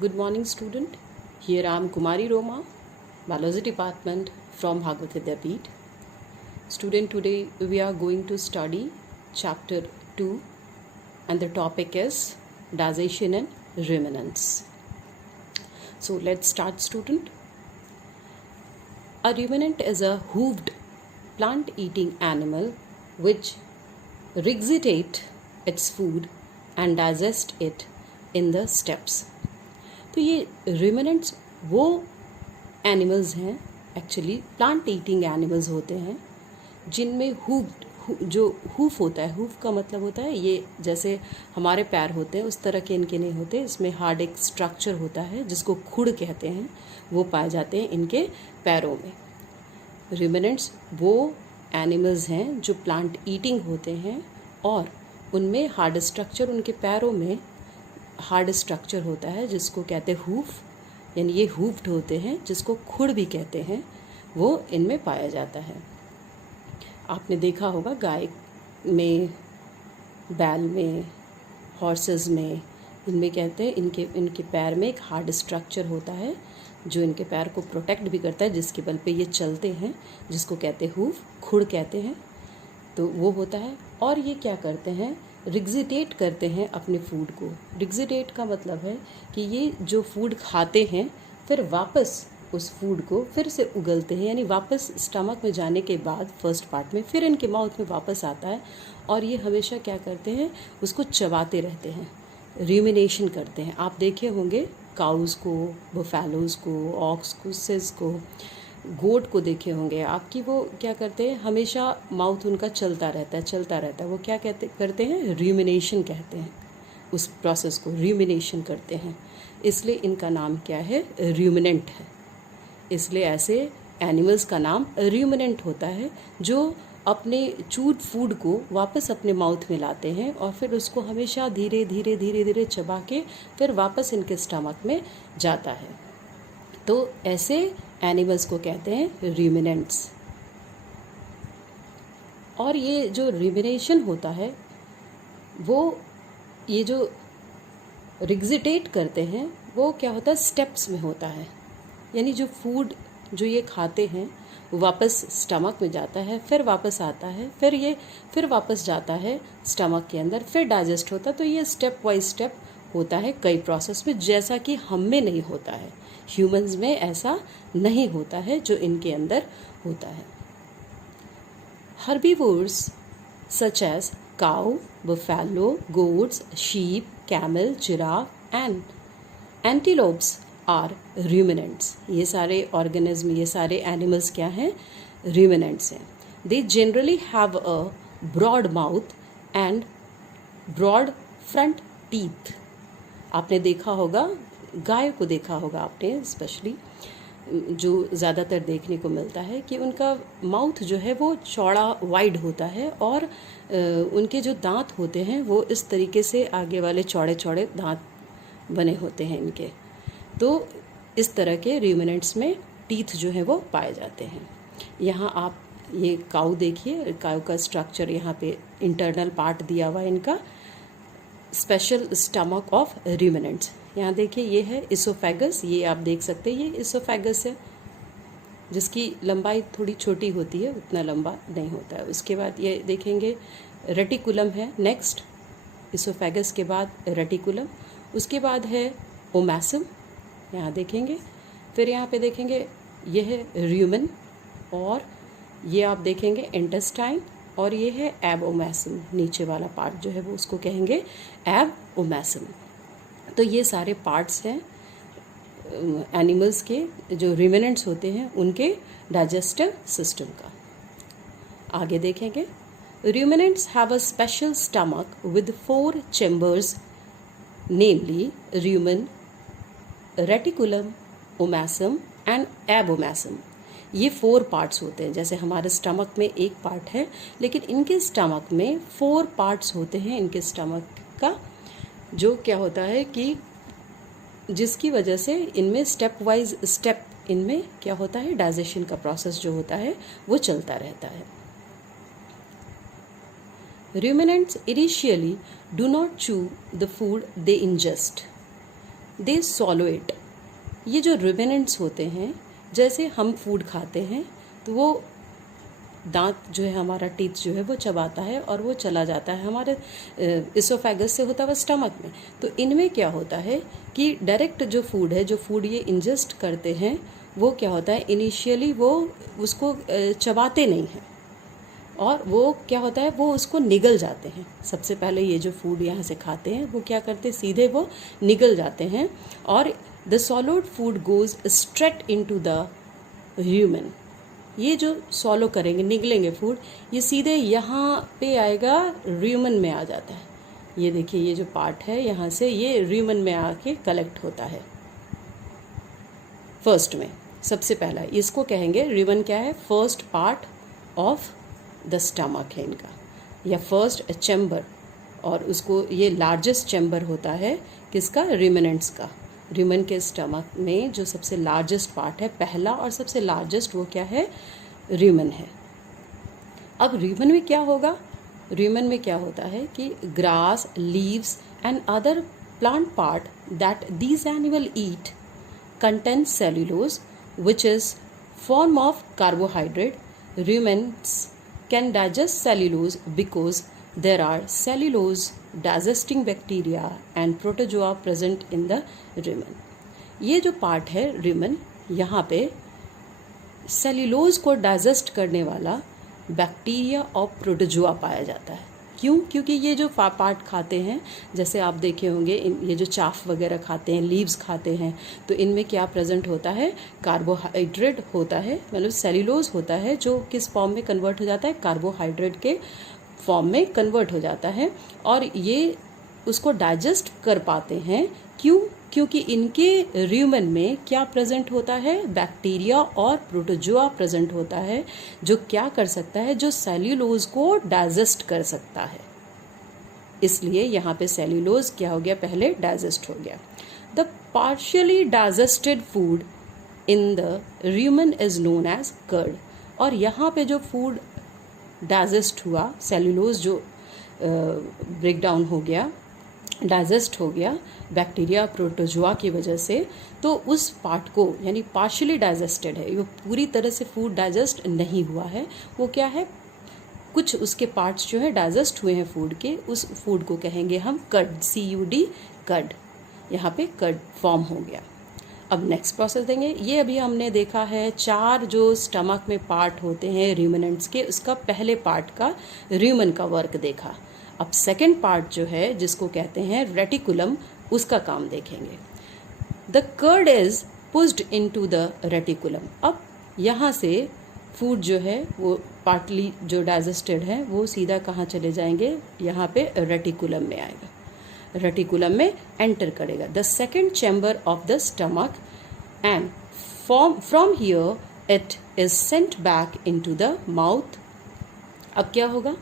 Good morning, student. Here I am Kumari Roma, Biology Department from Bhagavad Vidyapeeth. Student, today we are going to study Chapter 2 and the topic is digestion and ruminants. So let's start, student. A ruminant is a hoofed plant-eating animal which regurgitate its food and digest it in the steppes. तो ये रुमिनेंट्स वो animals हैं, actually plant eating animals होते हैं जिनमें जो hoof होता है, हूफ का मतलब होता है ये जैसे हमारे पैर होते हैं उस तरह के इनके नहीं होते, इसमें हार्ड एक स्ट्रक्चर होता है जिसको खुड़ कहते हैं, वो पाए जाते हैं इनके पैरों में। रुमिनेंट्स वो एनिमल्स हैं जो प्लांट ईटिंग होते हैं और उनमें हार्ड स्ट्रक्चर, उनके पैरों में हार्ड स्ट्रक्चर होता है जिसको कहते हैं हूफ, यानी ये हूफ्ड होते हैं जिसको खुड़ भी कहते हैं, वो इनमें पाया जाता है। आपने देखा होगा गाय में, बैल में, हॉर्सेस में, इनमें कहते हैं इनके पैर में एक हार्ड स्ट्रक्चर होता है जो इनके पैर को प्रोटेक्ट भी करता है, जिसके बल पे ये चलते हैं, जिसको कहते हैं हूफ, खुड़ कहते हैं, तो वो होता है। और ये क्या करते हैं, रिग्जिटेट करते हैं अपने फूड को। रिग्जिटेट का मतलब है कि ये जो फूड खाते हैं फिर वापस उस फूड को फिर से उगलते हैं, यानी वापस स्टमक में जाने के बाद फर्स्ट पार्ट में फिर इनके माउथ में वापस आता है और ये हमेशा क्या करते हैं, उसको चबाते रहते हैं, रूमिनेशन करते हैं। आप देखे होंगे काउज़ को, बफेलोज़ को, ऑक्सेस को, गोट को देखे होंगे आपकी, वो क्या करते हैं, हमेशा माउथ उनका चलता रहता है, वो क्या करते हैं, रूमिनेशन कहते हैं, उस प्रोसेस को रूमिनेशन करते हैं, इसलिए इनका नाम क्या है, रूमिनेंट है। इसलिए ऐसे एनिमल्स का नाम रूमिनेंट होता है जो अपने चूड फूड को वापस अपने माउथ में लाते हैं और फिर उसको हमेशा धीरे धीरे चबा के फिर वापस इनके स्टमक में जाता है। तो ऐसे एनिमल्स को कहते हैं रूमिनेंट्स। और ये जो रूमिनेशन होता है वो ये जो रिग्जिटेट करते हैं वो क्या होता है, स्टेप्स में होता है, यानी जो फूड जो ये खाते हैं वो वापस स्टमक में जाता है, फिर वापस आता है, फिर वापस जाता है स्टमक के अंदर, फिर डाइजेस्ट होता है। तो ये स्टेप बाय स्टेप होता है कई प्रोसेस में, जैसा कि हम में नहीं होता है, ह्यूमंस में ऐसा नहीं होता है जो इनके अंदर होता है। Herbivores such as cow, buffalo, goats, sheep, camel, giraffe and antelopes are ruminants. ये सारे ऑर्गेनिज्म, ये सारे एनिमल्स क्या हैं, रूमिनेंट्स हैं। They generally have a broad mouth and broad front teeth. आपने देखा होगा, गाय को देखा होगा आपने, स्पेशली जो ज़्यादातर देखने को मिलता है कि उनका माउथ जो है वो चौड़ा वाइड होता है और उनके जो दांत होते हैं वो इस तरीके से आगे वाले चौड़े चौड़े दांत बने होते हैं इनके। तो इस तरह के रूमिनेंट्स में टीथ जो है वो पाए जाते हैं। यहाँ आप ये काऊ देखिए, काऊ का स्ट्रक्चर यहाँ पे इंटरनल पार्ट दिया हुआ है इनका, स्पेशल स्टमक ऑफ रूमिनेंट्स। यहाँ देखिए ये है इसोफेगस, ये आप देख सकते हैं, ये इसोफेगस है जिसकी लंबाई थोड़ी छोटी होती है, उतना लंबा नहीं होता है। उसके बाद ये देखेंगे रेटिकुलम है, नेक्स्ट इसोफेगस के बाद रेटिकुलम, उसके बाद है ओमैसम, यहाँ देखेंगे, फिर यहाँ पे देखेंगे ये है रूमेन, और ये आप देखेंगे इंटेस्टाइन, और ये है एबोमैसम, नीचे वाला पार्ट जो है वो उसको कहेंगे एबोमैसम। तो ये सारे पार्ट्स हैं एनिमल्स के, जो रूमिनेंट्स होते हैं उनके डाइजेस्टिव सिस्टम का। आगे देखेंगे, ruminants have a special stomach with 4 chambers, namely rumen, reticulum, omasum and abomasum. ये 4 पार्ट्स होते हैं, जैसे हमारे स्टमक में एक पार्ट है, लेकिन इनके स्टमक में 4 पार्ट्स होते हैं इनके स्टमक का, जो क्या होता है कि जिसकी वजह से इनमें स्टेप वाइज स्टेप इनमें क्या होता है, डाइजेशन का प्रोसेस जो होता है वो चलता रहता है। Ruminants initially do not chew the food they ingest. They सॉलो it. ये जो रुमिनेंट्स होते हैं, जैसे हम फूड खाते हैं तो वो दांत जो है हमारा, टीथ जो है वो चबाता है और वो चला जाता है हमारे इसोफेगस से होता हुआ स्टमक में। तो इनमें क्या होता है कि डायरेक्ट जो फूड है, जो फूड ये इंजेस्ट करते हैं, वो क्या होता है, इनिशियली वो उसको चबाते नहीं हैं और वो क्या होता है, वो उसको निगल जाते हैं। सबसे पहले ये जो फूड यहाँ से खाते हैं वो क्या करते हैं, सीधे वो निगल जाते हैं और the swallowed food goes straight into the human. ये जो सॉलो करेंगे, निगलेंगे फूड, ये सीधे यहाँ पे आएगा, र्यूमन में आ जाता है। ये देखिए, ये जो पार्ट है यहाँ से ये र्यूमन में आके कलेक्ट होता है फर्स्ट में। सबसे पहला इसको कहेंगे, र्यूमन क्या है, first part of the stomach है इनका, या फर्स्ट चैम्बर, और उसको ये लार्जेस्ट चैम्बर होता है किसका, रिमिनेंट्स का। र्यूमन के स्टमक में जो सबसे लार्जेस्ट पार्ट है, पहला और सबसे लार्जेस्ट, वो क्या है, र्यूमन है। अब र्यूमन में क्या होगा, र्यूमन में क्या होता है कि grass, leaves and other plant part that these animal eat contain cellulose which is form of carbohydrate. Ruminants can digest cellulose because there are cellulose digesting bacteria and protozoa present in the rumen। ये जो part है rumen, यहाँ पे cellulose को digest करने वाला bacteria और protozoa पाया जाता है। क्यों? क्योंकि ये जो पार्ट खाते हैं, जैसे आप देखे होंगे, ये जो चाफ वगैरह खाते हैं, लीव्स खाते हैं, तो इनमें क्या प्रेजेंट होता है, कार्बोहाइड्रेट होता है, मतलब सेल्यूलोज होता है, जो किस फॉर्म में कन्वर्ट हो जाता है, कार्बोहाइड्रेट के फॉर्म में कन्वर्ट हो जाता है, और ये उसको डाइजेस्ट कर पाते हैं। क्यों? क्योंकि इनके र्यूमन में क्या प्रेजेंट होता है, बैक्टीरिया और प्रोटोजोआ प्रेजेंट होता है, जो क्या कर सकता है, जो सेल्यूलोज को डाइजेस्ट कर सकता है। इसलिए यहाँ पे सेल्यूलोज क्या हो गया, पहले डाइजेस्ट हो गया। The partially digested food in the rumen is known as curd. और यहाँ पे जो फूड डाइजेस्ट हुआ, सेल्यूलोज जो ब्रेक डाउन हो गया, डाइजेस्ट हो गया बैक्टीरिया प्रोटोजोआ की वजह से, तो उस पार्ट को, यानी पार्शियली डाइजेस्टेड है, वो पूरी तरह से फूड डाइजेस्ट नहीं हुआ है, वो क्या है, कुछ उसके पार्ट्स जो है डाइजेस्ट हुए हैं फूड के, उस फूड को कहेंगे हम कर्ड, CUD, कर्ड। यहाँ पे कर्ड फॉर्म हो गया। अब नेक्स्ट प्रोसेस देंगे। ये अभी हमने देखा है 4 जो स्टमक में पार्ट होते हैं र्यूमिनेंट्स के, उसका पहले पार्ट का र्यूमन का वर्क देखा। अब सेकेंड पार्ट जो है, जिसको कहते हैं रेटिकुलम, उसका काम देखेंगे। The curd is pushed into the reticulum. अब यहाँ से फूड जो है वो पार्टली जो डाइजेस्टेड है वो सीधा कहाँ चले जाएंगे, यहाँ पे रेटिकुलम में आएगा, रेटिकुलम में एंटर करेगा, the second chamber of the stomach, and from here it is sent back into the mouth. अब क्या होगा,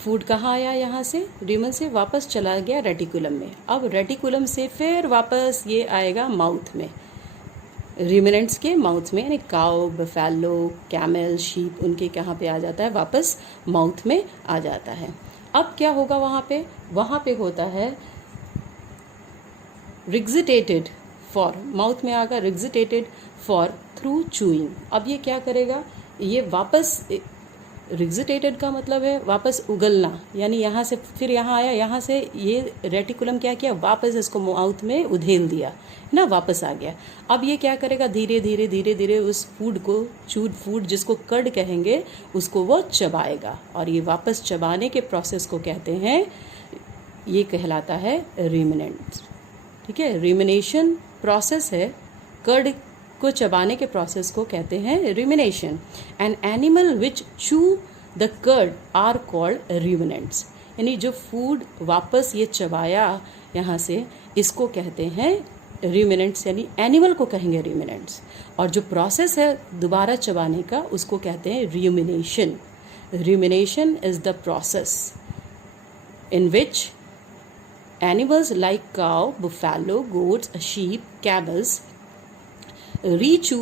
फूड कहाँ आया, यहाँ से र्यूमन से वापस चला गया रेटिकुलम में। अब रेटिकुलम से फिर वापस ये आएगा माउथ में, र्यूमिनेंट्स के माउथ में, यानी काउ, बफेलो, कैमल, शीप, उनके कहाँ पे आ जाता है, वापस माउथ में आ जाता है। अब क्या होगा वहाँ पे होता है रिग्जिटेटेड फॉर, माउथ में आगा रिग्जिटेटेड फॉर थ्रू चूइंग। अब ये क्या करेगा, ये वापस, रिग्जिटेटेड का मतलब है वापस उगलना, यानी यहाँ से फिर यहाँ आया, यहाँ से ये रेटिकुलम क्या किया, वापस इसको माउथ में उधेल दिया ना, वापस आ गया। अब ये क्या करेगा, धीरे धीरे धीरे धीरे उस फूड को, चूड फूड जिसको कर्ड कहेंगे, उसको वो चबाएगा, और ये वापस चबाने के प्रोसेस को कहते हैं, ये कहलाता है र्यूमिनेंट्स। ठीक है, र्यूमिनेशन प्रोसेस है, कर्ड को चबाने के प्रोसेस को कहते हैं rumination. N animal which chew the curd are called ruminants. यानी जो फूड वापस ये चबाया यहाँ से, इसको कहते हैं र्यूमिनेंट्स, यानी एनिमल को कहेंगे र्यूमिनेंट्स। और जो प्रोसेस है दोबारा चबाने का, उसको कहते हैं rumination. Rumination is the process in which animals like cow, buffalo, goats, sheep, camels rechew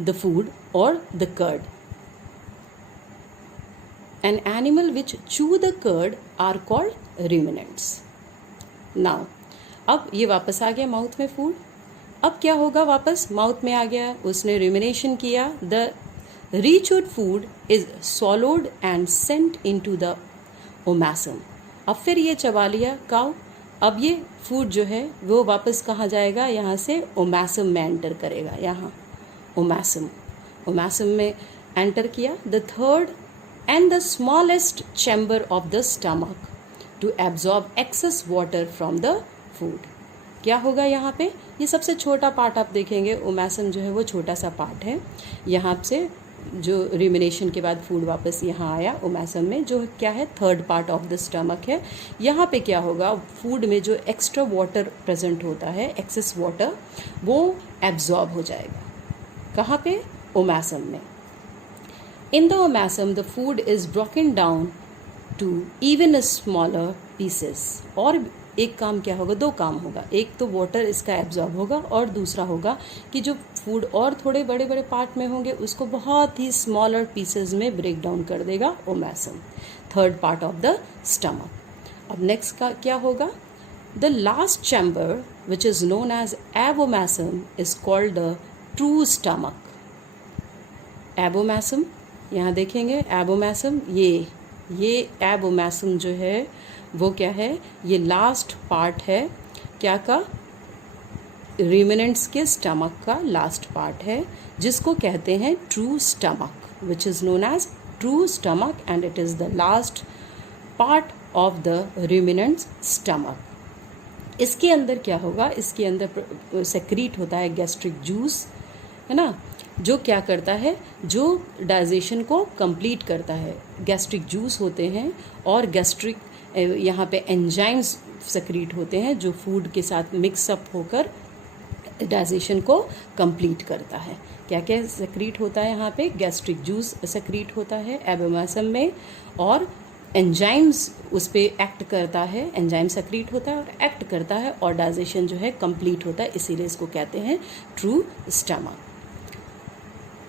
the food or the curd. An animal which chew the curd are called ruminants. Now, अब ये वापस आ गया माउथ में food, अब क्या होगा, वापस mouth में आ गया, उसने रुमिनेशन किया, the reached food is swallowed and sent into the omasum. अब फिर ये चबा लिया काउ, अब ये फूड जो है वो वापस कहाँ जाएगा, यहाँ से ओमैसम में एंटर करेगा, यहाँ ओमैसम में एंटर किया। The third and the smallest chamber of the stomach to absorb excess water from the food. क्या होगा यहाँ पे, ये सबसे छोटा पार्ट आप देखेंगे, ओमैसम जो है वो छोटा सा पार्ट है। यहाँ से जो रिमिनेशन के बाद फूड वापस यहाँ आया ओमैसम में, जो क्या है third part of the stomach है। यहाँ पे क्या होगा, फूड में जो एक्स्ट्रा वाटर प्रेजेंट होता है, एक्सेस वाटर, वो एब्जॉर्ब हो जाएगा। कहाँ पे, ओमैसम में। In the omasum the food is broken down to even smaller pieces. और एक काम क्या होगा, दो काम होगा, एक तो वाटर इसका एब्जॉर्ब होगा और दूसरा होगा कि जो फूड और थोड़े बड़े बड़े पार्ट में होंगे उसको बहुत ही स्मॉलर पीसेस में ब्रेक डाउन कर देगा omasum, third part of the stomach. अब नेक्स्ट का क्या होगा, the last chamber which is known as abomasum is called the true stomach. Abomasum, यहाँ देखेंगे एबोमैसम, ये एबोमैसम जो है वो क्या है, ये लास्ट पार्ट है क्या का, रिमिनेंट्स के स्टमक का लास्ट पार्ट है, जिसको कहते हैं true stomach, which is known as true stomach and it is the last part of the ruminants stomach. इसके अंदर क्या होगा, इसके अंदर सेक्रीट होता है गैस्ट्रिक जूस, है ना, जो क्या करता है, जो डाइजेशन को कंप्लीट करता है। गैस्ट्रिक जूस होते हैं और गैस्ट्रिक यहाँ पे एंजाइम्स सेक्रीट होते हैं जो फूड के साथ मिक्सअप होकर डाइजेशन को कंप्लीट करता है। क्या क्या सेक्रीट होता है यहाँ पे, गैस्ट्रिक जूस सेक्रीट होता है एबोमैसम में, और एंजाइम्स उस पर एक्ट करता है, एंजाइम सेक्रीट होता है और एक्ट करता है, और डाइजेशन जो है कंप्लीट होता है, इसीलिए इसको कहते हैं ट्रू स्टमक।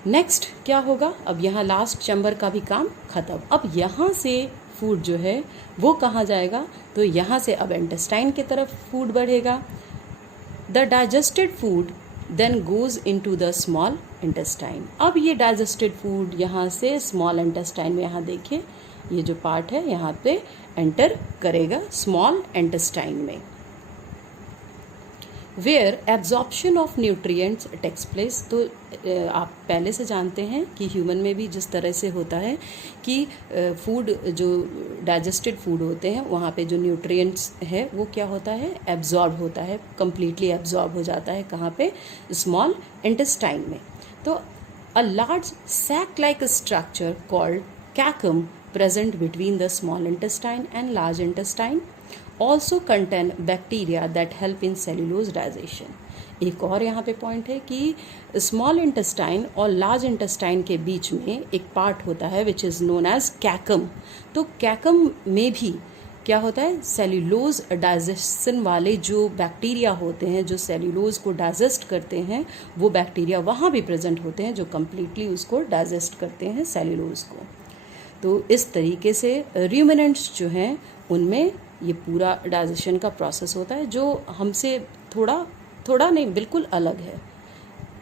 नेक्स्ट क्या होगा, अब यहाँ लास्ट चैम्बर का भी काम खत्म। अब यहाँ से फूड जो है वो कहाँ जाएगा, तो यहाँ से अब इंटेस्टाइन की तरफ फूड बढ़ेगा। The digested food then goes into the small intestine. अब ये डाइजेस्टेड फूड यहाँ से स्मॉल इंटेस्टाइन में, यहाँ देखिए ये जो पार्ट है यहाँ पे एंटर करेगा स्मॉल इंटेस्टाइन में, where absorption of nutrients takes place. तो आप पहले से जानते हैं कि ह्यूमन में भी जिस तरह से होता है कि फूड जो डाइजेस्टेड फूड होते हैं वहाँ पे जो न्यूट्रिएंट्स है वो क्या होता है, एब्जॉर्ब होता है, कम्प्लीटली एब्जॉर्ब हो जाता है, कहाँ पे, स्मॉल इंटेस्टाइन में। तो a large sac like structure called caecum present between the small intestine and large intestine also contain bacteria that help in cellulose digestion। एक और यहाँ पे पॉइंट है कि स्मॉल इंटेस्टाइन और लार्ज इंटेस्टाइन के बीच में एक पार्ट होता है विच इज़ नोन एज कैकम। तो कैकम में भी क्या होता है, सेल्यूलोज डाइजेशन वाले जो बैक्टीरिया होते हैं, जो सेल्यूलोज को डाइजेस्ट करते हैं, वो बैक्टीरिया वहाँ भी प्रेजेंट होते हैं जो कम्प्लीटली उसको डाइजेस्ट करते हैं सेल्यूलोज को। तो इस तरीके से रूमिनेंट्स जो हैं उनमें ये पूरा डाइजेशन का प्रोसेस होता है, जो हमसे थोड़ा नहीं बिल्कुल अलग है,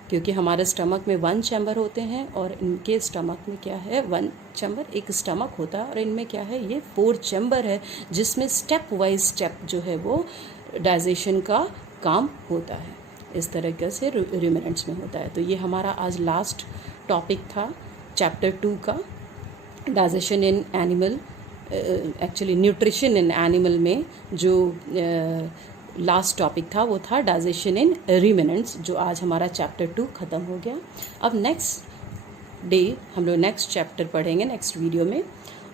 क्योंकि हमारे स्टमक में 1 चैम्बर होते हैं और इनके स्टमक में क्या है, 1 चैम्बर एक स्टमक होता है, और इनमें क्या है, ये 4 चैम्बर है, जिसमें स्टेप वाइज स्टेप जो है वो डाइजेशन का काम होता है। इस तरीके से रूमिनेंट्स में होता है। तो ये हमारा आज लास्ट टॉपिक था चैप्टर 2 का, digestion in animal, actually nutrition in animal में जो लास्ट टॉपिक था वो था डाइजेशन इन रूमिनेंट्स, जो आज हमारा चैप्टर 2 ख़त्म हो गया। अब नेक्स्ट डे हम लोग नेक्स्ट चैप्टर पढ़ेंगे नेक्स्ट वीडियो में।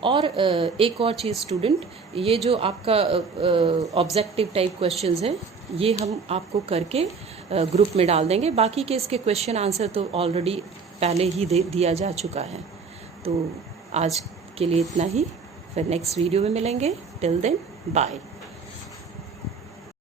और एक और चीज़ स्टूडेंट, ये जो आपका ऑब्जेक्टिव टाइप क्वेश्चंस है ये हम आपको करके ग्रुप में डाल देंगे। बाकी के इसके क्वेश्चन आंसर तो ऑलरेडी पहले ही दिया जा चुका है। तो आज के लिए इतना ही, फिर नेक्स्ट वीडियो में मिलेंगे। Till then bye.